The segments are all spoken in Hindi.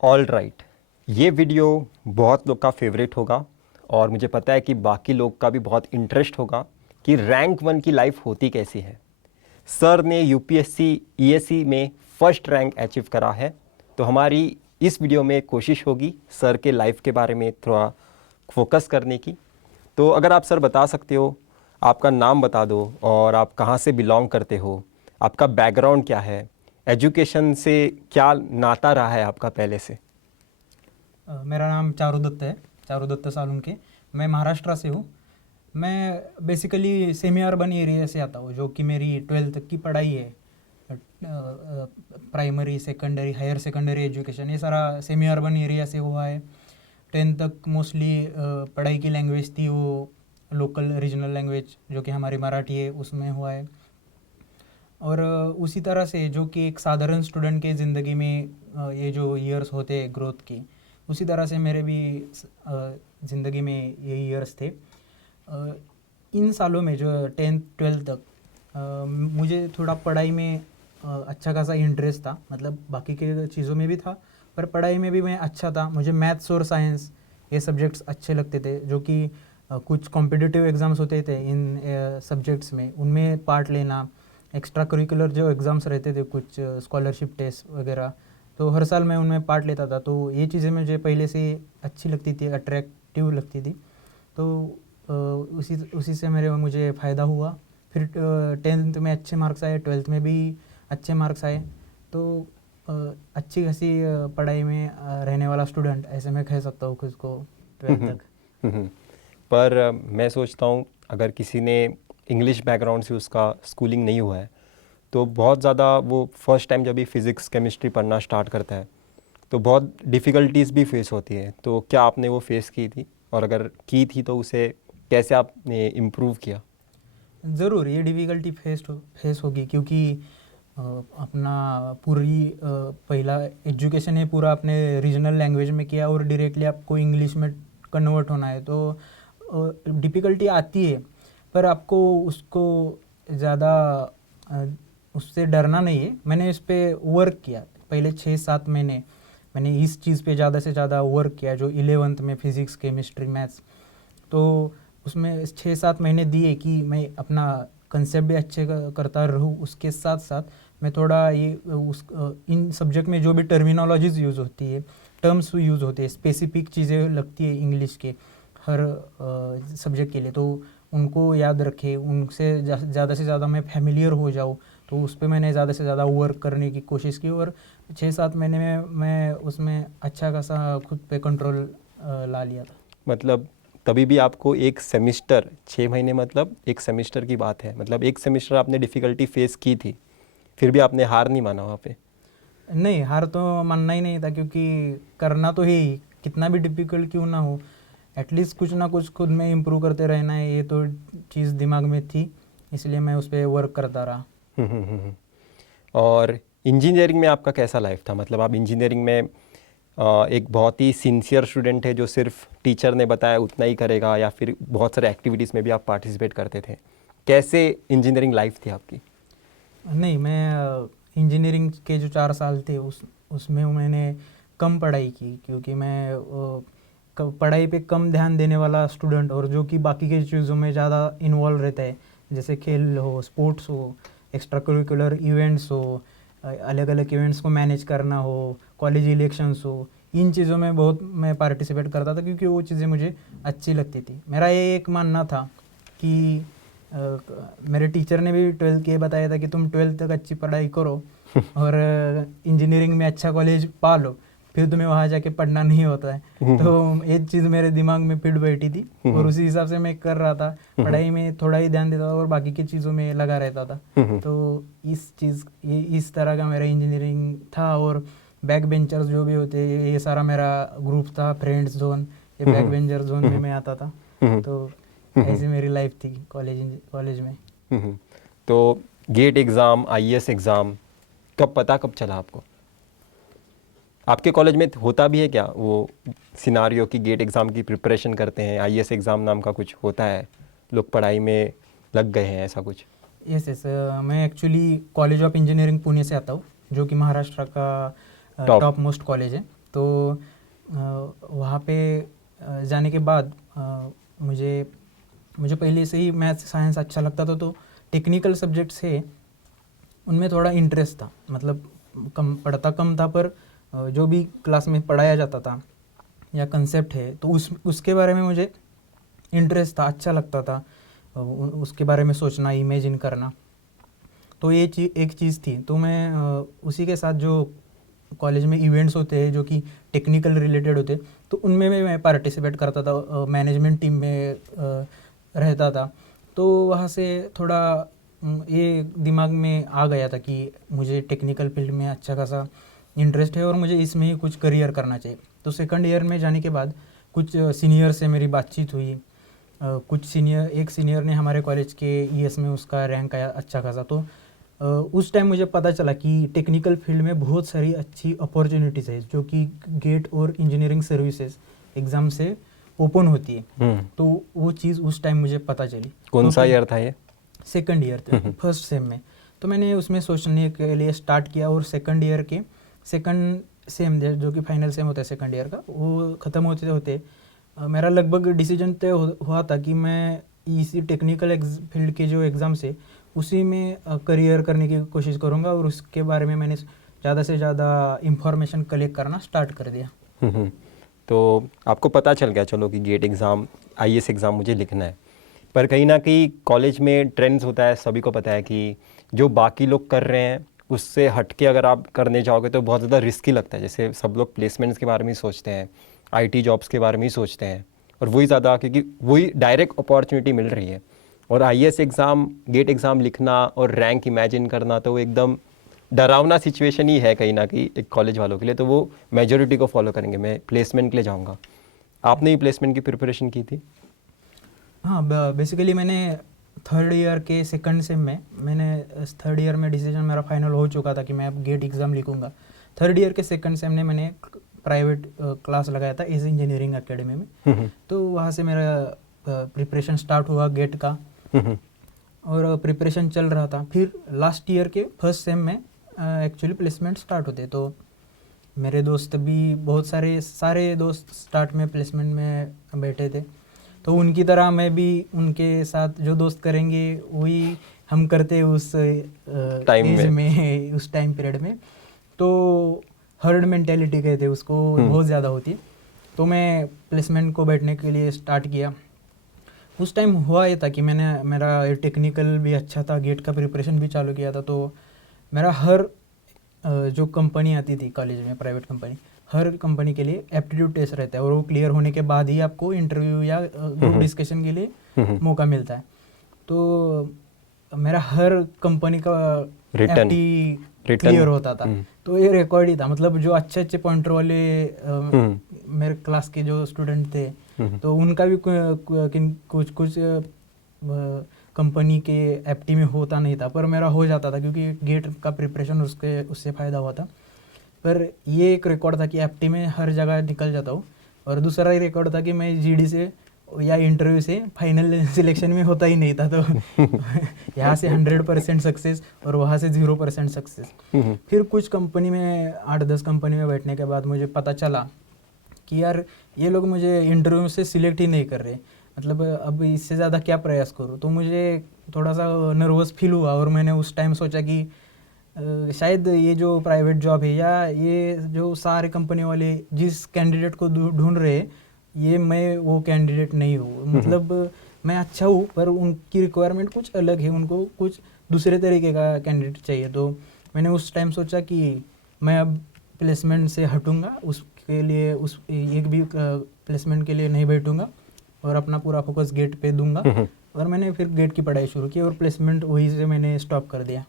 ऑल राइट, ये वीडियो बहुत लोग का फेवरेट होगा और मुझे पता है कि बाकी लोग का भी बहुत इंटरेस्ट होगा कि रैंक वन की लाइफ होती कैसी है। सर ने यूपीएससी ईएससी में फर्स्ट रैंक अचीव करा है, तो हमारी इस वीडियो में कोशिश होगी सर के लाइफ के बारे में थोड़ा फोकस करने की। तो अगर आप सर बता सकते हो, आपका नाम बता दो और आप कहाँ से बिलोंग करते हो, आपका बैकग्राउंड क्या है, एजुकेशन से क्या नाता रहा है आपका पहले से। मेरा नाम चारू दत्त है, चारू दत्त सालुंके। मैं महाराष्ट्र से हूँ। मैं बेसिकली सेमी अर्बन एरिया से आता हूँ, जो कि मेरी 12th तक की पढ़ाई है। Primary, secondary, higher secondary education ये सारा सेमी अर्बन एरिया से हुआ है। 10th तक मोस्टली पढ़ाई की लैंग्वेज थी वो लोकल रीजनल लैंग्वेज, जो कि हमारी मराठी है, उसमें हुआ है। और उसी तरह से जो कि एक साधारण स्टूडेंट के ज़िंदगी में ये जो ईयर्स होते हैं ग्रोथ की, उसी तरह से मेरे भी ज़िंदगी में ये ईयर्स थे। इन सालों में जो 10th 12th तक मुझे थोड़ा पढ़ाई में अच्छा खासा इंटरेस्ट था। मतलब बाकी के चीज़ों में भी था, पर पढ़ाई में भी मैं अच्छा था। मुझे मैथ्स और साइंस ये सब्जेक्ट्स अच्छे लगते थे, जो कि कुछ कॉम्पिटिटिव एग्ज़ाम्स होते थे इन सब्जेक्ट्स में, उनमें पार्ट लेना, एक्स्ट्रा करिकुलर जो एग्ज़ाम्स रहते थे, कुछ स्कॉलरशिप टेस्ट वगैरह, तो हर साल मैं उनमें पार्ट लेता था। तो ये चीज़ें मुझे पहले से अच्छी लगती थी, अट्रैक्टिव लगती थी। तो उसी से मुझे फ़ायदा हुआ। फिर 10th में अच्छे मार्क्स आए, 12th में भी अच्छे मार्क्स आए। तो अच्छी खासी पढ़ाई में रहने वाला स्टूडेंट, ऐसे मैं कह सकता हूँ खुद को 12th तक। पर मैं सोचता हूँ अगर किसी ने इंग्लिश बैकग्राउंड से उसका स्कूलिंग नहीं हुआ है तो बहुत ज़्यादा वो फर्स्ट टाइम जब भी फ़िज़िक्स केमिस्ट्री पढ़ना स्टार्ट करता है तो बहुत डिफ़िकल्टीज़ भी फेस होती है। तो क्या आपने वो फेस की थी, और अगर की थी तो उसे कैसे आपने इम्प्रूव किया? ज़रूर ये डिफ़िकल्टी फेस होगी, क्योंकि अपना पूरी पहला एजुकेशन है पूरा अपने रीजनल लैंग्वेज में किया और डायरेक्टली आपको इंग्लिश में कन्वर्ट होना है, तो डिफ़िकल्टी आती है। पर आपको उसको ज़्यादा उससे डरना नहीं है। मैंने इस पे वर्क किया पहले 6-7 महीने। मैंने इस चीज़ पे ज़्यादा से ज़्यादा वर्क किया, जो 11th में फिज़िक्स केमिस्ट्री मैथ्स, तो उसमें 6-7 महीने दिए कि मैं अपना कंसेप्ट भी अच्छे करता रहूँ, उसके साथ साथ मैं थोड़ा ये इन सब्जेक्ट में जो भी टर्मिनोलॉजीज़ यूज़ होती है, टर्म्स यूज़ होते हैं, स्पेसिफिक चीज़ें लगती है इंग्लिश के हर सब्जेक्ट के लिए, तो उनको याद रखे, उनसे ज़्यादा से ज़्यादा मैं फैमिलियर हो जाऊँ। तो उस पर मैंने ज़्यादा से ज़्यादा वर्क करने की कोशिश की और 6-7 महीने में मैं उसमें अच्छा खासा खुद पे कंट्रोल ला लिया था। मतलब तभी भी आपको एक सेमिस्टर, 6 महीने मतलब एक सेमिस्टर की बात है, मतलब एक सेमिस्टर आपने डिफ़िकल्टी फेस की थी, फिर भी आपने हार नहीं माना वहाँ पे? नहीं, हार तो मानना ही नहीं था, क्योंकि करना तो ही, कितना भी डिफ़िकल्ट क्यों ना हो, एटलीस्ट कुछ ना कुछ खुद में इम्प्रूव करते रहना है, ये तो चीज़ दिमाग में थी, इसलिए मैं उस पर वर्क करता रहा। और इंजीनियरिंग में आपका कैसा लाइफ था? मतलब आप इंजीनियरिंग में एक बहुत ही सिंसियर स्टूडेंट है जो सिर्फ टीचर ने बताया उतना ही करेगा, या फिर बहुत सारे एक्टिविटीज़ में भी आप पार्टिसिपेट करते थे? कैसे इंजीनियरिंग लाइफ थी आपकी? नहीं, मैं इंजीनियरिंग के जो 4 साल थे उसमें मैंने कम पढ़ाई की, क्योंकि मैं पढ़ाई पे कम ध्यान देने वाला स्टूडेंट, और जो कि बाकी की चीज़ों में ज़्यादा इन्वॉल्व रहता है, जैसे खेल हो, स्पोर्ट्स हो, एक्स्ट्रा करिकुलर इवेंट्स हो, अलग अलग इवेंट्स को मैनेज करना हो, कॉलेज इलेक्शंस हो, इन चीज़ों में बहुत मैं पार्टिसिपेट करता था, क्योंकि वो चीज़ें मुझे अच्छी लगती थी। मेरा ये एक मानना था कि मेरे टीचर ने भी 12th के बताया था कि तुम 12th तक अच्छी पढ़ाई करो और इंजीनियरिंग में अच्छा कॉलेज पा लो, फिर तुम्हें वहाँ जाके पढ़ना नहीं होता है। तो ये चीज़ मेरे दिमाग में फिट बैठी थी और उसी हिसाब से मैं कर रहा था। पढ़ाई में थोड़ा ही ध्यान देता था और बाकी की चीज़ों में लगा रहता था। तो इस तरह का मेरा इंजीनियरिंग था। और बैक बेंचर्स जो भी होते, ये सारा मेरा ग्रुप था, फ्रेंड्स जोन, ये बैक बेंचर जोन में मैं आता था। तो ऐसी मेरी लाइफ थी कॉलेज में। तो गेट एग्ज़ाम, आईएएस एग्ज़ाम कब चला आपको? आपके कॉलेज में होता भी है क्या वो सिनारियो कि गेट एग्ज़ाम की प्रिपरेशन करते हैं, आईएएस एग्ज़ाम नाम का कुछ होता है, लोग पढ़ाई में लग गए हैं, ऐसा कुछ? यस यस, मैं actually college of engineering Pune से आता हूँ, जो कि महाराष्ट्र का टॉप। टॉप मोस्ट कॉलेज है। तो वहाँ पे जाने के बाद मुझे पहले से ही मैथ साइंस अच्छा लगता था, तो टेक्निकल सब्जेक्ट से उनमें थोड़ा इंटरेस्ट था। मतलब पढ़ता कम था, पर जो भी क्लास में पढ़ाया जाता था या कंसेप्ट है तो उसके बारे में मुझे इंटरेस्ट था, अच्छा लगता था उसके बारे में सोचना, इमेजिन करना। तो ये एक चीज़ थी। तो मैं उसी के साथ जो कॉलेज में इवेंट्स होते हैं जो कि टेक्निकल रिलेटेड होते, तो उनमें भी मैं पार्टिसिपेट करता था, मैनेजमेंट टीम में रहता था। तो वहाँ से थोड़ा ये दिमाग में आ गया था कि मुझे टेक्निकल फील्ड में अच्छा खासा इंटरेस्ट है और मुझे इसमें ही कुछ करियर करना चाहिए। तो सेकंड ईयर में जाने के बाद कुछ सीनियर से मेरी बातचीत हुई। एक सीनियर ने हमारे कॉलेज के ईएस में उसका रैंक आया अच्छा खासा। तो उस टाइम मुझे पता चला कि टेक्निकल फील्ड में बहुत सारी अच्छी अपॉर्चुनिटीज़ है जो कि गेट और इंजीनियरिंग सर्विसेज एग्ज़ाम से ओपन होती है। तो वो चीज़ उस टाइम मुझे पता चली। कौन सा ईयर था ये? सेकंड ईयर था, फर्स्ट सेम में। तो मैंने उसमें सोचने के लिए स्टार्ट किया और सेकंड ईयर के सेकंड सेम जो कि फाइनल सेम होता है सेकंड ईयर का, वो ख़त्म होते होते मेरा लगभग डिसीजन तय हुआ था कि मैं इसी टेक्निकल फील्ड के जो एग्ज़ाम्स है उसी में करियर करने की कोशिश करूँगा, और उसके बारे में मैंने ज़्यादा से ज़्यादा इंफॉर्मेशन कलेक्ट करना स्टार्ट कर दिया। तो आपको पता चल गया चलो कि गेट एग्ज़ाम, आईएएस एग्ज़ाम मुझे लिखना है, पर कहीं ना कहीं कॉलेज में ट्रेंड्स होता है, सभी को पता है कि जो बाकी लोग कर रहे हैं उससे हट के अगर आप करने जाओगे तो बहुत ज़्यादा रिस्की लगता है। जैसे सब लोग प्लेसमेंट्स के बारे में ही सोचते हैं, आईटी जॉब्स के बारे में ही सोचते हैं, और वही ज़्यादा क्योंकि वही डायरेक्ट अपॉर्चुनिटी मिल रही है। और आईएएस एग्ज़ाम, गेट एग्ज़ाम लिखना और रैंक इमेजिन करना तो एकदम डरावना सिचुएशन ही है कहीं ना कहीं एक कॉलेज वालों के लिए। तो वो मेजोरिटी को फॉलो करेंगे। मैं प्लेसमेंट के लिए जाऊँगा। आपने ही प्लेसमेंट की प्रिपरेशन की थी? हाँ, बेसिकली मैंने थर्ड ईयर के सेकंड सेम में, मैंने थर्ड ईयर में डिसीजन मेरा फाइनल हो चुका था कि मैं अब गेट एग्ज़ाम लिखूंगा। थर्ड ईयर के सेकंड सेम में मैंने प्राइवेट क्लास लगाया था एज इंजीनियरिंग एकेडमी में। तो वहाँ से मेरा प्रिपरेशन स्टार्ट हुआ गेट का, और प्रिपरेशन चल रहा था। फिर लास्ट ईयर के फर्स्ट सेम में एक्चुअली प्लेसमेंट स्टार्ट होते, तो मेरे दोस्त भी बहुत सारे दोस्त स्टार्ट में प्लेसमेंट में बैठे थे। तो उनकी तरह मैं भी उनके साथ जो दोस्त करेंगे वही हम करते उस टाइम एज में। में, उस टाइम पीरियड में। तो हर्ड मेंटेलिटी कहते हैं उसको, बहुत ज़्यादा होती है। तो मैं प्लेसमेंट को बैठने के लिए स्टार्ट किया। उस टाइम हुआ ये था कि मेरा टेक्निकल भी अच्छा था, गेट का प्रिपरेशन भी चालू किया था। तो मेरा हर जो कंपनी आती थी कॉलेज में, प्राइवेट कंपनी, हर कंपनी के लिए एप्टीट्यूड टेस्ट रहता है, और वो क्लियर होने के बाद ही आपको इंटरव्यू या ग्रुप डिस्कशन के लिए मौका मिलता है। तो मेरा हर कंपनी का एप्टी क्लियर होता था। तो ये रिकॉर्ड ही था। मतलब जो अच्छे पॉइंटर वाले मेरे क्लास के जो स्टूडेंट थे, तो उनका भी कुछ कंपनी के एप्टी में होता नहीं था, पर मेरा हो जाता था क्योंकि गेट का प्रिपरेशन उससे फ़ायदा हुआ था। पर ये एक रिकॉर्ड था कि एप्टी में हर जगह निकल जाता हूँ। और दूसरा ही रिकॉर्ड था कि मैं जीडी से या इंटरव्यू से फाइनल सिलेक्शन में होता ही नहीं था। तो यहाँ से 100% सक्सेस और वहाँ से 0% सक्सेस। फिर कुछ कंपनी में 8-10 कंपनी में बैठने के बाद मुझे पता चला कि यार ये लोग मुझे इंटरव्यू से सिलेक्ट ही नहीं कर रहे, मतलब अब इससे ज़्यादा क्या प्रयास करूँ। तो मुझे थोड़ा सा नर्वस फील हुआ, और मैंने उस टाइम सोचा कि शायद ये जो प्राइवेट जॉब है या ये जो सारे कंपनी वाले जिस कैंडिडेट को ढूंढ रहे हैं, ये मैं वो कैंडिडेट नहीं हूँ। मतलब मैं अच्छा हूँ पर उनकी रिक्वायरमेंट कुछ अलग है, उनको कुछ दूसरे तरीके का कैंडिडेट चाहिए। तो मैंने उस टाइम सोचा कि मैं अब प्लेसमेंट से हटूँगा, उसके लिए एक भी प्लेसमेंट के लिए नहीं बैठूँगा और अपना पूरा फोकस गेट पे दूंगा। और मैंने फिर गेट की पढ़ाई शुरू की और प्लेसमेंट वहीं से मैंने स्टॉप कर दिया।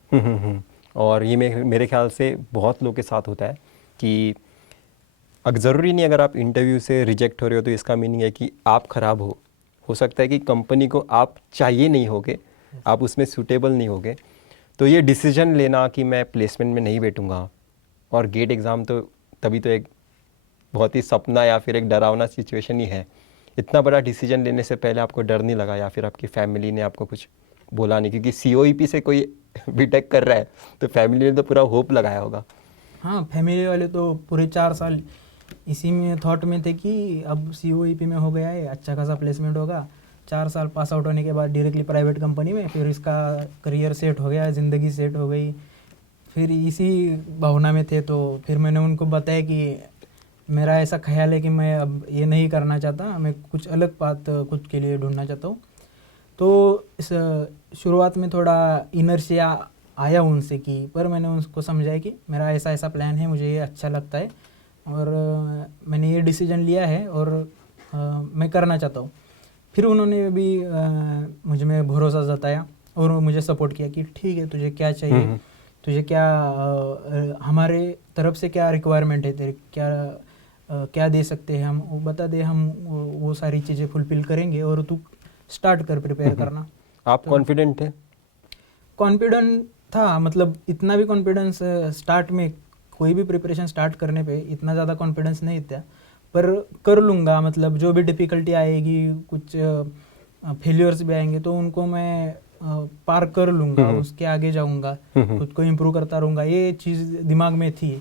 और ये मेरे ख्याल से बहुत लोग के साथ होता है कि ज़रूरी नहीं अगर आप इंटरव्यू से रिजेक्ट हो रहे हो तो इसका मीनिंग है कि आप ख़राब हो सकता है कि कंपनी को आप चाहिए नहीं होगे, आप उसमें सूटेबल नहीं होगे। तो ये डिसीजन लेना कि मैं प्लेसमेंट में नहीं बैठूंगा और गेट एग्ज़ाम, तो तभी तो एक बहुत ही सपना या फिर एक डरावना सिचुएशन ही है। इतना बड़ा डिसीजन लेने से पहले आपको डर नहीं लगा या फिर आपकी फैमिली ने आपको कुछ बोला नहीं? क्योंकि COEP से कोई बीटेक कर रहा है तो फैमिली ने तो पूरा होप लगाया होगा। हाँ, फैमिली वाले तो पूरे 4 साल इसी में थॉट में थे कि अब COEP में हो गया है, अच्छा खासा प्लेसमेंट होगा, 4 साल पास आउट होने के बाद डायरेक्टली प्राइवेट कंपनी में, फिर इसका करियर सेट हो गया, ज़िंदगी सेट हो गई। फिर इसी भावना में थे, तो फिर मैंने उनको बताया कि मेरा ऐसा ख्याल है कि मैं अब ये नहीं करना चाहता, मैं कुछ अलग बात खुद के लिए ढूंढना चाहता हूँ। तो इस शुरुआत में थोड़ा इनर्शिया आया उनसे कि, पर मैंने उनको समझाया कि मेरा ऐसा ऐसा प्लान है, मुझे ये अच्छा लगता है और मैंने ये डिसीजन लिया है और मैं करना चाहता हूँ। फिर उन्होंने भी मुझ में भरोसा जताया और मुझे सपोर्ट किया कि ठीक है, तुझे क्या चाहिए, तुझे क्या हमारे तरफ से क्या रिक्वायरमेंट है तेरे, क्या दे सकते हैं हम, वो बता दे, हम वो सारी चीज़ें फुलफिल करेंगे और तू स्टार्ट कर प्रिपेयर करना। आप तो कॉन्फिडेंट थे? कॉन्फिडेंट था, मतलब इतना भी कॉन्फिडेंस स्टार्ट में, कोई भी प्रिपरेशन स्टार्ट करने पे इतना ज़्यादा कॉन्फिडेंस नहीं था, पर कर लूँगा, मतलब जो भी डिफ़िकल्टी आएगी, कुछ फेलियर्स भी आएंगे तो उनको मैं पार कर लूँगा, उसके आगे जाऊँगा, खुद को इम्प्रूव करता रहूँगा, ये चीज़ दिमाग में थी।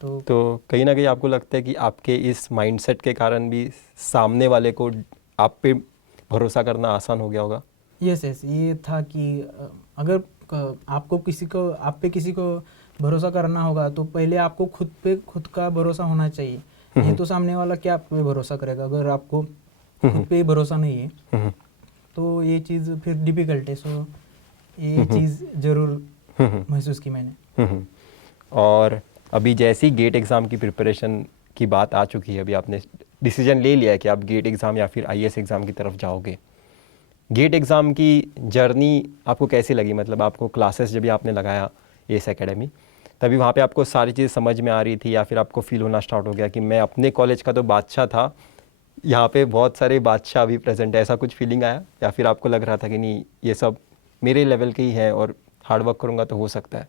तो कहीं ना कहीं आपको लगता है कि आपके इस माइंडसेट के कारण भी सामने वाले को आप पे भरोसा करना आसान हो गया होगा? यस, ये था कि अगर आपको आप पे किसी को भरोसा करना होगा तो पहले आपको खुद का भरोसा होना चाहिए। नहीं तो सामने वाला क्या आप पे भरोसा करेगा, अगर आपको खुद पे ही भरोसा नहीं है तो ये चीज़ फिर डिफ़िकल्ट है। सो ये चीज़ ज़रूर महसूस की मैंने। और अभी जैसी गेट एग्ज़ाम की प्रिपरेशन की बात आ चुकी है, अभी आपने डिसीजन ले लिया है कि आप गेट एग्ज़ाम या फिर IAS एग्ज़ाम की तरफ जाओगे। गेट एग्ज़ाम की जर्नी आपको कैसी लगी? मतलब आपको क्लासेस जब भी आपने लगाया ACE एकेडमी, तभी वहाँ पे आपको सारी चीज़ समझ में आ रही थी या फिर आपको फील होना स्टार्ट हो गया कि मैं अपने कॉलेज का तो बादशाह था, यहाँ पे बहुत सारे बादशाह भी प्रेजेंट है, ऐसा कुछ फीलिंग आया? या फिर आपको लग रहा था कि नहीं, ये सब मेरे लेवल के ही है और हार्ड वर्क करूँगा तो हो सकता है?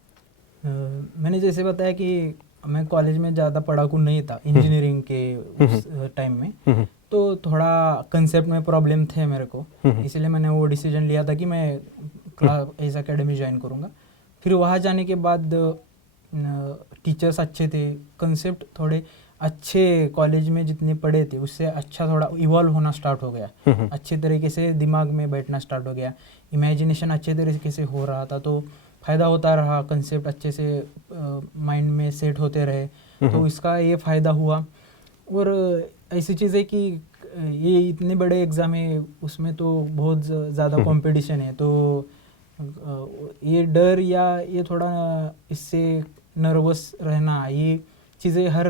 मैंने जैसे बताया कि मैं कॉलेज में ज़्यादा पढ़ाकू नहीं था इंजीनियरिंग के उस टाइम में, तो थोड़ा कंसेप्ट में प्रॉब्लम थे मेरे को, इसलिए मैंने वो डिसीजन लिया था कि मैं ACE एकेडमी ज्वाइन करूँगा। फिर वहाँ जाने के बाद टीचर्स अच्छे थे, कंसेप्ट थोड़े अच्छे, कॉलेज में जितने पढ़े थे उससे अच्छा थोड़ा इवॉल्व होना स्टार्ट हो गया, अच्छे तरीके से दिमाग में बैठना स्टार्ट हो गया, इमेजिनेशन अच्छे तरीके से हो रहा था, तो फ़ायदा होता रहा, कंसेप्ट अच्छे से माइंड में सेट होते रहे, तो इसका ये फ़ायदा हुआ। और ऐसी चीज़ है कि ये इतने बड़े एग्ज़ाम है, उसमें तो बहुत ज़्यादा कंपटीशन है, तो ये डर या ये थोड़ा इससे नर्वस रहना, ये चीज़ें हर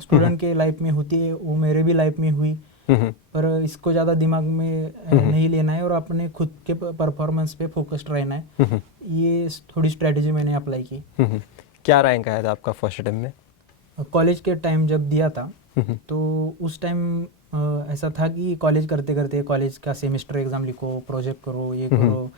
स्टूडेंट के लाइफ में होती है, वो मेरे भी लाइफ में हुई, पर इसको ज़्यादा दिमाग में नहीं लेना है और अपने खुद के परफॉर्मेंस पे फोकस्ड रहना है। ये थोड़ी स्ट्रेटजी मैंने अप्लाई की। क्या रैंक आया था आपका फर्स्ट अटेम्प्ट में? कॉलेज के टाइम जब दिया था तो उस टाइम ऐसा था कि कॉलेज करते करते कॉलेज का सेमेस्टर एग्ज़ाम लिखो, प्रोजेक्ट करो, ये करो,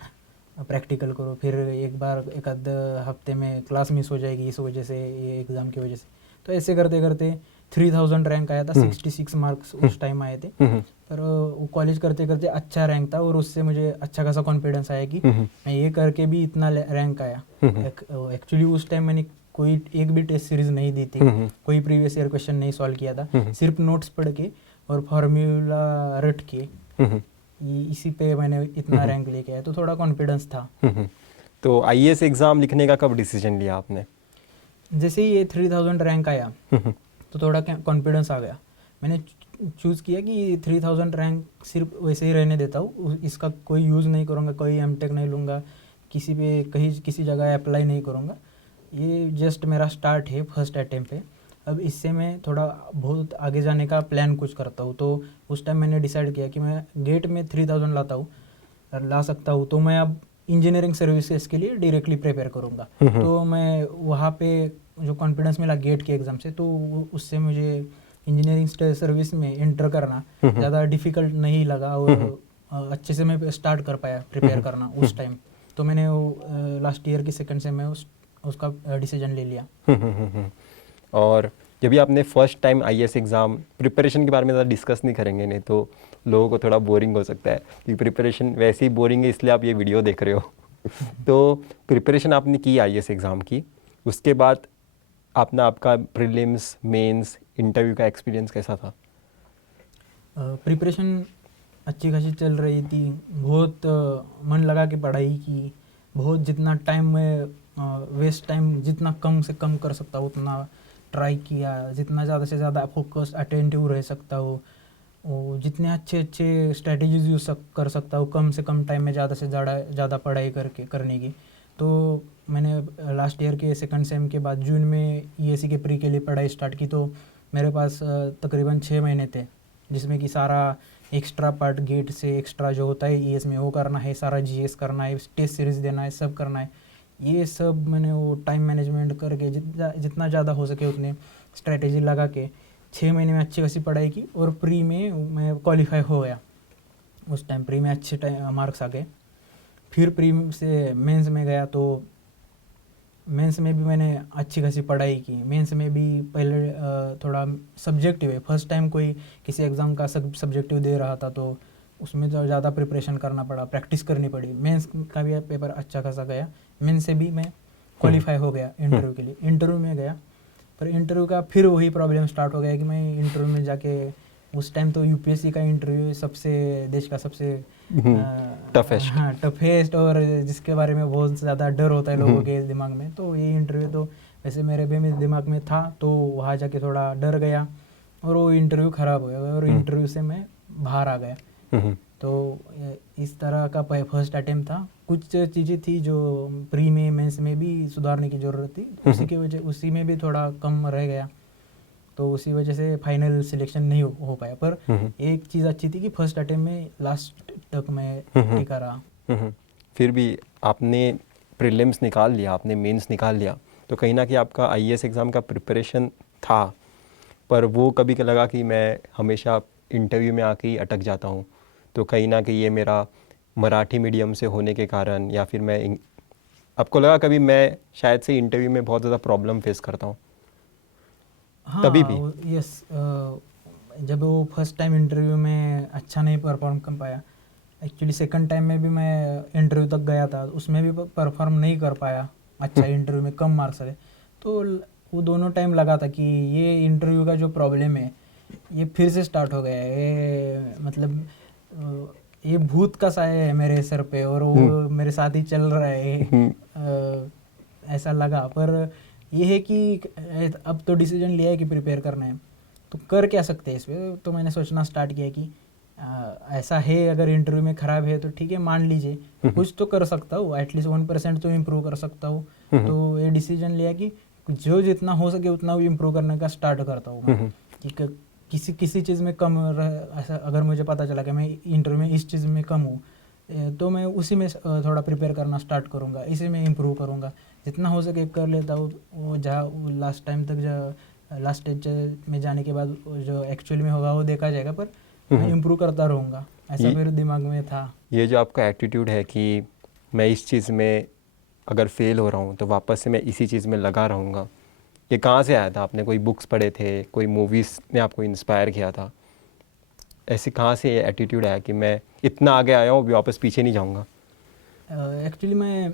प्रैक्टिकल करो, फिर एक आध हफ्ते में क्लास मिस हो जाएगी इस वजह से, ये एग्ज़ाम की वजह से, तो ऐसे करते करते 3000 रैंक आया था, 66 मार्क्स उस टाइम आए थे। पर वो कॉलेज करते करते अच्छा रैंक था और उससे मुझे अच्छा खासा कॉन्फिडेंस आया कि मैं ये करके भी इतना रैंक आया। एक्चुअली उस टाइम मैंने कोई एक भी टेस्ट सीरीज नहीं दी थी, कोई प्रीवियस ईयर क्वेश्चन नहीं सॉल्व किया था, सिर्फ नोट्स पढ़ के और फार्मूला रट के, इसी पे मैंने इतना रैंक लेके आया, तो थोड़ा कॉन्फिडेंस था। तो IAS एग्ज़ाम लिखने का कब डिसीजन लिया आपने? जैसे ही ये 3000 रैंक आया तो थोड़ा कॉन्फिडेंस आ गया, मैंने चूज़ किया कि 3000 रैंक सिर्फ वैसे ही रहने देता हूँ, इसका कोई यूज़ नहीं करूँगा, कोई M.Tech नहीं लूँगा, किसी जगह अप्लाई नहीं करूँगा, ये जस्ट मेरा स्टार्ट है फर्स्ट अटेम्प्ट पे, अब इससे मैं थोड़ा बहुत आगे जाने का प्लान कुछ करता हूँ। तो उस टाइम मैंने डिसाइड किया कि मैं गेट में 3000 ला सकता हूँ, तो मैं अब इंजीनियरिंग सर्विसेज के लिए डायरेक्टली प्रिपेयर करूँगा। तो मैं वहाँ पे जो कॉन्फिडेंस मिला गेट के एग्ज़ाम से, तो उससे मुझे इंजीनियरिंग सर्विस में एंटर करना ज़्यादा डिफ़िकल्ट नहीं लगा और अच्छे से मैं स्टार्ट कर पाया प्रिपेयर करना उस टाइम। तो मैंने वो लास्ट ईयर की सेकंड से मैं उसका डिसीजन ले लिया। और जब भी आपने first time IAS exam preparation के बारे में ज़्यादा डिस्कस नहीं करेंगे, नहीं तो लोगों को थोड़ा बोरिंग हो सकता है कि प्रिपरेशन वैसे ही बोरिंग है, इसलिए आप ये वीडियो देख रहे हो। तो प्रिपरेशन आपने की IAS एग्ज़ाम की, उसके बाद आपका प्रीलिम्स, मेंस, इंटरव्यू का एक्सपीरियंस कैसा था? प्रिपरेशन अच्छी खासी चल रही थी, बहुत मन लगा के पढ़ाई की, बहुत जितना टाइम मैं वेस्ट टाइम जितना कम से कम कर सकता हूँ उतना ट्राई किया, जितना ज़्यादा से ज़्यादा फोकस अटेंटिव रह सकता हूँ, वो जितने अच्छे अच्छे स्ट्रेटजीज कर सकता हूँ कम से कम टाइम में ज़्यादा से ज़्यादा पढ़ाई करने की। तो मैंने लास्ट ईयर के सेकंड सेम के बाद जून में ईएससी के प्री के लिए पढ़ाई स्टार्ट की। तो मेरे पास तकरीबन 6 महीने थे, जिसमें कि सारा एक्स्ट्रा पार्ट गेट से एक्स्ट्रा जो होता है ईएस में वो करना है, सारा जीएस करना है, टेस्ट सीरीज देना है, सब करना है। ये सब मैंने वो टाइम मैनेजमेंट करके जितना ज़्यादा हो सके उतने स्ट्रेटेजी लगा के 6 महीने में अच्छी खासी पढ़ाई की और प्री में मैं क्वालिफाई हो गया। उस टाइम प्री में अच्छे मार्क्स आ गए। फिर प्री से मेंस में गया, तो मेंस में भी मैंने अच्छी खासी पढ़ाई की। मेंस में भी पहले थोड़ा सब्जेक्टिव है, फर्स्ट टाइम कोई किसी एग्ज़ाम का सब्जेक्टिव दे रहा था, तो उसमें तो ज़्यादा प्रिपरेशन करना पड़ा, प्रैक्टिस करनी पड़ी। मेंस का भी पेपर अच्छा खासा गया, मेंस से भी मैं क्वालिफाई हो गया इंटरव्यू के लिए। इंटरव्यू में गया, पर इंटरव्यू का फिर वही प्रॉब्लम स्टार्ट हो गया कि मैं इंटरव्यू में जाके, उस टाइम तो यूपीएससी का इंटरव्यू सबसे देश का सबसे टफेस्ट, हाँ टफेस्ट, और जिसके बारे में बहुत ज़्यादा डर होता है लोगों के दिमाग में। तो ये इंटरव्यू तो वैसे मेरे भी दिमाग में था, तो वहाँ जाके थोड़ा डर गया और वो इंटरव्यू ख़राब हो गया और इंटरव्यू से मैं बाहर आ गया। तो इस तरह का फर्स्ट अटेम्प्ट था। कुछ चीज़ें थी जो प्री में मेंस में भी सुधारने की ज़रूरत थी, उसी में भी थोड़ा कम रह गया, तो उसी वजह से फाइनल सिलेक्शन नहीं हो पाया। पर एक चीज़ अच्छी थी कि फर्स्ट अटेम्प्ट में लास्ट तक मैं टिका रहा। फिर भी आपने प्रीलिम्स निकाल लिया, आपने मेंस निकाल लिया, तो कहीं ना कहीं आपका आईएएस एग्ज़ाम का प्रिपरेशन था, पर वो कभी लगा कि मैं हमेशा इंटरव्यू में आके ही अटक जाता हूँ। तो कहीं ना कहीं ये मेरा मराठी मीडियम से होने के कारण, या फिर मैं आपको लगा कभी मैं शायद से इंटरव्यू में बहुत ज़्यादा प्रॉब्लम फेस करता हूँ? हाँ, तभी भी यस, जब वो फर्स्ट टाइम इंटरव्यू में अच्छा नहीं परफॉर्म कर पाया, एक्चुअली सेकंड टाइम में भी मैं इंटरव्यू तक गया था, उसमें भी परफॉर्म नहीं कर पाया अच्छा, इंटरव्यू में कम मार्क्स आए। तो वो दोनों टाइम लगा था कि ये इंटरव्यू का जो प्रॉब्लम है ये फिर से स्टार्ट हो गया है, ये मतलब ये भूत का साया है मेरे सर पे और वो मेरे साथ ही चल रहा है, ऐसा लगा। पर ये है कि अब तो डिसीजन लिया है कि प्रिपेयर करना है, तो कर क्या सकते हैं इस पर। तो मैंने सोचना स्टार्ट किया कि ऐसा है, अगर इंटरव्यू में ख़राब है तो ठीक है, मान लीजिए कुछ तो कर सकता हूँ, एटलीस्ट 1% तो इम्प्रूव कर सकता हूँ। तो ये डिसीजन लिया कि जो जितना हो सके उतना भी इम्प्रूव करने का स्टार्ट करता हूँ कि किसी चीज़ में कम ऐसा अगर मुझे पता चला कि मैं इंटरव्यू में इस चीज़ में कम हूँ, तो मैं उसी में थोड़ा प्रिपेयर करना स्टार्ट करूँगा, इसी में इम्प्रूव करूँगा। जितना हो सके कर लेता हूँ, वो जहाँ लास्ट टाइम तक जो लास्ट स्टेज में जाने के बाद जो एक्चुअल में होगा वो देखा जाएगा, पर मैं इम्प्रूव करता रहूँगा, ऐसा मेरे दिमाग में था। ये जो आपका एटीट्यूड है कि मैं इस चीज़ में अगर फेल हो रहा हूँ तो वापस से मैं इसी चीज़ में लगा रहूँगा, ये कहाँ से आया था? आपने कोई बुक्स पढ़े थे, कोई मूवीज़ ने आपको इंस्पायर किया था? ऐसे कहाँ से ये एटीट्यूड आया कि मैं इतना आगे आया हूँ, वापस पीछे नहीं जाऊँगा? एक्चुअली मैं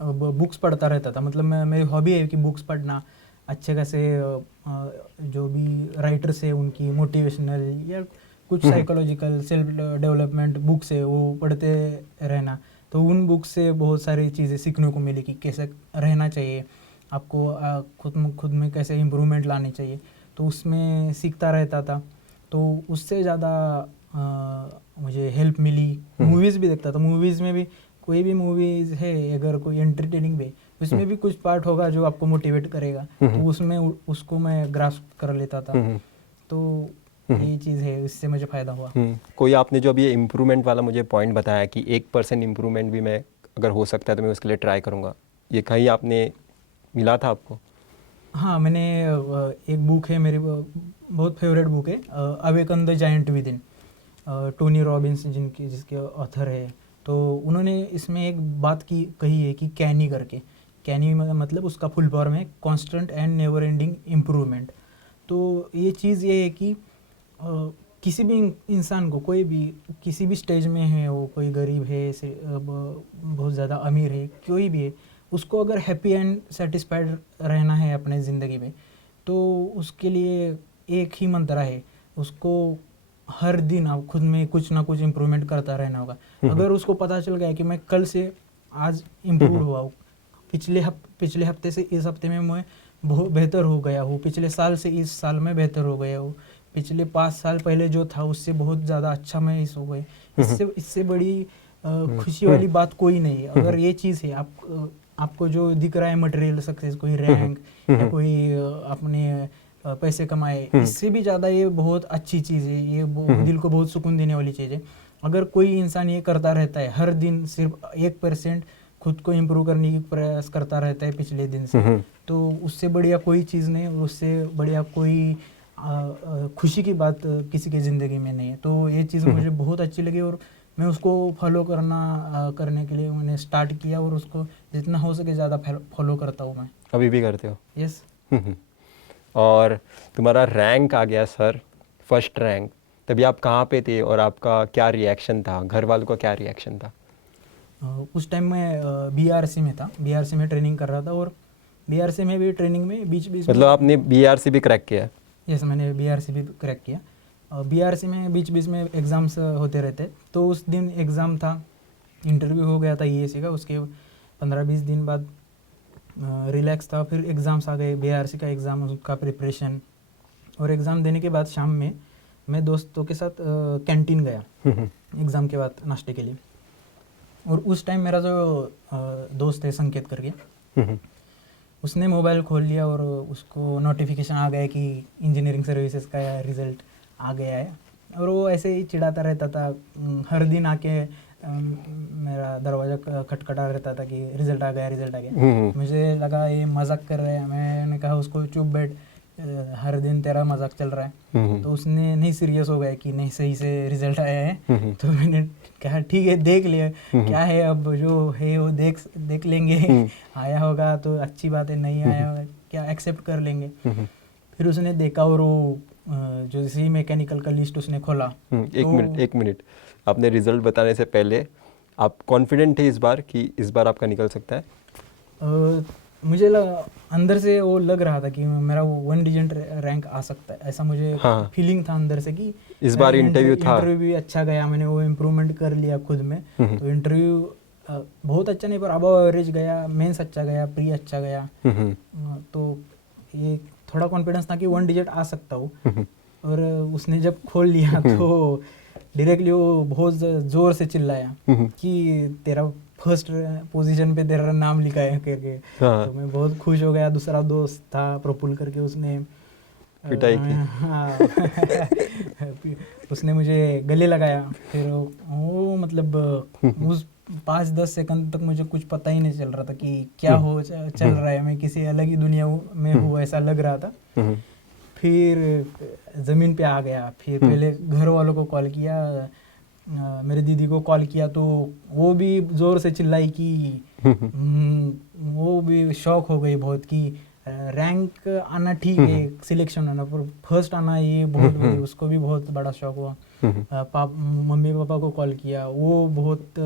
बुक्स पढ़ता रहता था, मतलब मेरी हॉबी है कि बुक्स पढ़ना, अच्छे खासे जो भी राइटर्स है उनकी मोटिवेशनल या कुछ साइकोलॉजिकल सेल्फ डेवलपमेंट बुक्स है वो पढ़ते रहना। तो उन बुक्स से बहुत सारी चीज़ें सीखने को मिली कि कैसे रहना चाहिए आपको, खुद में कैसे इम्प्रूवमेंट लानी चाहिए, तो उसमें सीखता रहता था। तो उससे ज़्यादा मुझे हेल्प मिली। मूवीज़ भी देखता था, मूवीज़ में भी कोई भी मूवीज़ है अगर कोई एंटरटेनिंग भी, उसमें भी कुछ पार्ट होगा जो आपको मोटिवेट करेगा, तो उसमें उसको मैं ग्रास्प कर लेता था। तो ये चीज़ है, इससे मुझे फ़ायदा हुआ। कोई आपने जो अभी ये इम्प्रूवमेंट वाला मुझे पॉइंट बताया कि 1% इम्प्रूवमेंट भी मैं अगर हो सकता है तो मैं उसके लिए ट्राई करूँगा, ये कहीं आपने मिला था आपको? हाँ, मैंने एक बुक है मेरी बहुत फेवरेट बुक है, awaken the giant with in, Tony Robbins जिसके ऑथर है। तो उन्होंने इसमें एक बात कही है कि कैनी करके, कैनी मतलब उसका फुल फॉर्म है constant and never ending improvement. तो ये चीज़ ये है कि किसी भी इंसान को, कोई भी किसी भी स्टेज में है, वो कोई गरीब है बहुत ज़्यादा अमीर है, कोई भी है, उसको अगर हैप्पी एंड सेटिस्फाइड रहना है अपने ज़िंदगी में, तो उसके लिए एक ही मंत्र है, उसको हर दिन आप खुद में कुछ ना कुछ इम्प्रूवमेंट करता रहना होगा। अगर उसको पता चल गया कि मैं कल से आज इम्प्रूव हुआ हूँ, पिछले हफ्ते से इस हफ्ते में मैं बहुत बेहतर हो गया हूँ, पिछले साल से इस साल में बेहतर हो गया हूँ, पिछले 5 साल पहले जो था उससे बहुत ज़्यादा अच्छा मैं इस हो गए, इससे बड़ी खुशी वाली बात कोई नहीं है। अगर ये चीज़ है, आपको जो दिख रहा है मटेरियल सक्सेस, कोई रैंक या कोई अपने पैसे कमाए, इससे भी ज़्यादा ये बहुत अच्छी चीज़ है, ये दिल को बहुत सुकून देने वाली चीज़ है। अगर कोई इंसान ये करता रहता है, हर दिन सिर्फ 1% खुद को इम्प्रूव करने की प्रयास करता रहता है पिछले दिन से, तो उससे बढ़िया कोई चीज़ नहीं, उससे बढ़िया कोई खुशी की बात किसी की ज़िंदगी में नहीं है। तो ये चीज़ मुझे बहुत अच्छी लगी और मैं उसको फॉलो करने के लिए मैंने स्टार्ट किया और उसको जितना हो सके ज़्यादा फॉलो करता हूँ मैं। अभी भी करते हो? यस। और तुम्हारा रैंक आ गया सर, फर्स्ट रैंक, तभी आप कहाँ पे थे और आपका क्या रिएक्शन था, घर वालों का क्या रिएक्शन था? उस टाइम मैं बीआरसी में था, बीआरसी में ट्रेनिंग कर रहा था और बीआरसी में भी ट्रेनिंग में बीच मतलब आपने बीआरसी भी क्रैक किया? यस, मैंने बीआरसी भी क्रैक किया। बीआरसी में बीच में एग्ज़ाम्स होते रहते, तो उस दिन एग्ज़ाम था, इंटरव्यू हो गया था ईएसी का, उसके 15-20 दिन बाद रिलैक्स था, फिर एग्ज़ाम्स आ गए, बीआरसी का एग्ज़ाम, उसका प्रिपरेशन, और एग्ज़ाम देने के बाद शाम में मैं दोस्तों के साथ कैंटीन गया एग्ज़ाम के बाद नाश्ते के लिए। और उस टाइम मेरा जो दोस्त है संकेत करके, उसने मोबाइल खोल लिया और उसको नोटिफिकेशन आ गया कि इंजीनियरिंग सर्विसेज का रिज़ल्ट आ गया है, और वो ऐसे ही चिढ़ाता रहता था, हर दिन आके मेरा दरवाज़ा खटखटा रहता था कि रिज़ल्ट आ गया, रिज़ल्ट आ गया। मुझे लगा ये मजाक कर रहे हैं, मैंने कहा उसको चुप बैठ, हर दिन तेरा मजाक चल रहा है। तो उसने नहीं, सीरियस हो गया कि नहीं सही से रिज़ल्ट आया है। तो मैंने कहा ठीक है, देख लिया क्या है, अब जो है वो देख लेंगे, आया होगा तो अच्छी बात है, नहीं आया होगा क्या एक्सेप्ट कर लेंगे। फिर उसने देखा और वो जो सी मैकेनिकल का लिस्ट उसने खोला। एक मिनट, आपने रिजल्ट बताने से पहले आप कॉन्फिडेंट थे इस बार कि इस बार आपका निकल सकता है? मुझे अंदर से वो लग रहा था कि मेरा वो 1 डिजिट रैंक आ सकता है, ऐसा मुझे फीलिंग था अंदर से कि इस बार इंटरव्यू भी अच्छा गया, मैंने वो इम्प्रूवमेंट कर लिया खुद में। तो इंटरव्यू बहुत अच्छा नहीं पर अबव एवरेज गया, मेंस अच्छा गया, प्री अच्छा गया, तो ये थोड़ा कॉन्फिडेंस था कि 1 डिजिट आ सकता हूँ। और उसने जब खोल लिया तो डायरेक्टली वो बहुत ज़ोर से चिल्लाया कि तेरा फर्स्ट पोजीशन पे तेरा नाम लिखा है करके। तो मैं बहुत खुश हो गया। दूसरा दोस्त था प्रफुल्ल करके, उसने पिटाई की। हाँ उसने मुझे गले लगाया। फिर वो मतलब उस 5-10 सेकंड तक मुझे कुछ पता ही नहीं चल रहा था कि क्या चल रहा है, मैं किसी अलग ही दुनिया में हूँ, ऐसा लग रहा था। फिर ज़मीन पे आ गया। फिर पहले घर वालों को कॉल किया, मेरे दीदी को कॉल किया, तो वो भी ज़ोर से चिल्लाई कि वो भी शौक हो गई बहुत कि रैंक आना ठीक है, सिलेक्शन आना, पर फर्स्ट आना ये बहुत बड़ी, उसको भी बहुत बड़ा शौक हुआ। मम्मी पापा को कॉल किया, वो बहुत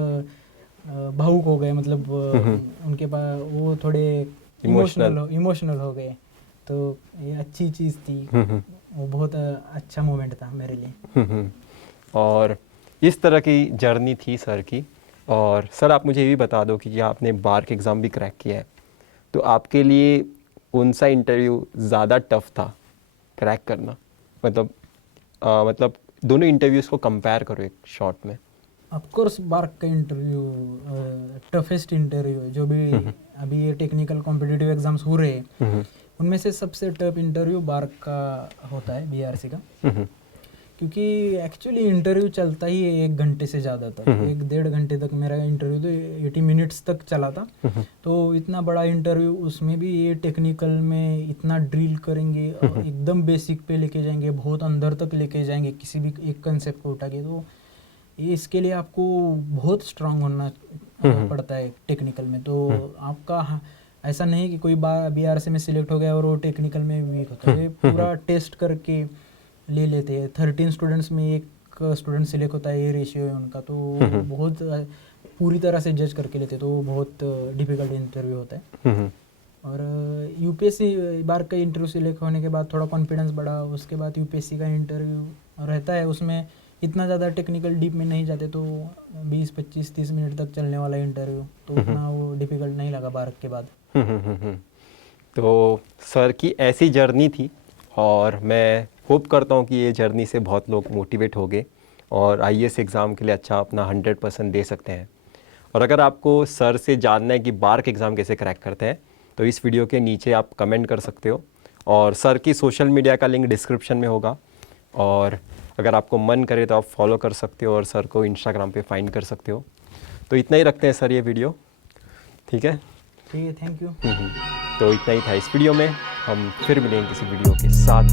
भावुक हो गए, मतलब उनके पास वो थोड़े इमोशनल हो गए। तो ये अच्छी चीज़ थी, वो बहुत अच्छा मोमेंट था मेरे लिए। और इस तरह की जर्नी थी सर की। और सर आप मुझे ये भी बता दो कि आपने बार के एग्ज़ाम भी क्रैक किया है, तो आपके लिए कौन सा इंटरव्यू ज़्यादा टफ था क्रैक करना? मतलब दोनों इंटरव्यूज़ को कंपेयर करो एक शॉर्ट में। ऑफकोर्स बार्क का इंटरव्यू टफेस्ट इंटरव्यू है, जो भी अभी ये टेक्निकल कॉम्पिटिटिव एग्जाम्स हो रहे हैं उनमें से सबसे टफ इंटरव्यू बार्क का होता है, बीआरसी का। क्योंकि एक्चुअली इंटरव्यू चलता ही 1 घंटे से ज़्यादा तक, 1-1.5 घंटे तक मेरा इंटरव्यू तो 80 मिनट्स तक चला था। तो इतना बड़ा इंटरव्यू, उसमें भी ये टेक्निकल में इतना ड्रिल करेंगे, एकदम बेसिक पे लेके जाएंगे, बहुत अंदर तक लेके जाएंगे किसी भी एक कंसेप्ट को उठा के। तो ये इसके लिए आपको बहुत स्ट्रांग होना पड़ता है टेक्निकल में। तो आपका ऐसा नहीं कि कोई बीआरसी में सिलेक्ट हो गया और वो टेक्निकल में वीक होता है, पूरा टेस्ट करके ले लेते हैं। 13 स्टूडेंट्स में एक स्टूडेंट सिलेक्ट होता है, ये रेशियो है उनका। तो बहुत पूरी तरह से जज करके लेते हैं, तो बहुत डिफिकल्ट इंटरव्यू होता है। और यूपीएससी बार का इंटरव्यू सिलेक्ट होने के बाद थोड़ा कॉन्फिडेंस बढ़ा, उसके बाद यूपीएससी का इंटरव्यू रहता है, उसमें इतना ज़्यादा टेक्निकल डीप में नहीं जाते, तो 20-25-30 मिनट तक चलने वाला इंटरव्यू, तो उतना वो डिफ़िकल्ट नहीं लगा बार के बाद। तो सर की ऐसी जर्नी थी और मैं होप करता हूँ कि ये जर्नी से बहुत लोग मोटिवेट हो गए और आईएएस एग्ज़ाम के लिए अच्छा अपना 100% दे सकते हैं। और अगर आपको सर से जानना है कि बार्क एग्ज़ाम कैसे क्रैक करते हैं तो इस वीडियो के नीचे आप कमेंट कर सकते हो और सर की सोशल मीडिया का लिंक डिस्क्रिप्शन में होगा, और अगर आपको मन करे तो आप फॉलो कर सकते हो और सर को इंस्टाग्राम पे फाइंड कर सकते हो। तो इतना ही रखते हैं सर ये वीडियो, ठीक है? ठीक है, थैंक यू। तो इतना ही था इस वीडियो में, हम फिर मिलेंगे किसी वीडियो के साथ।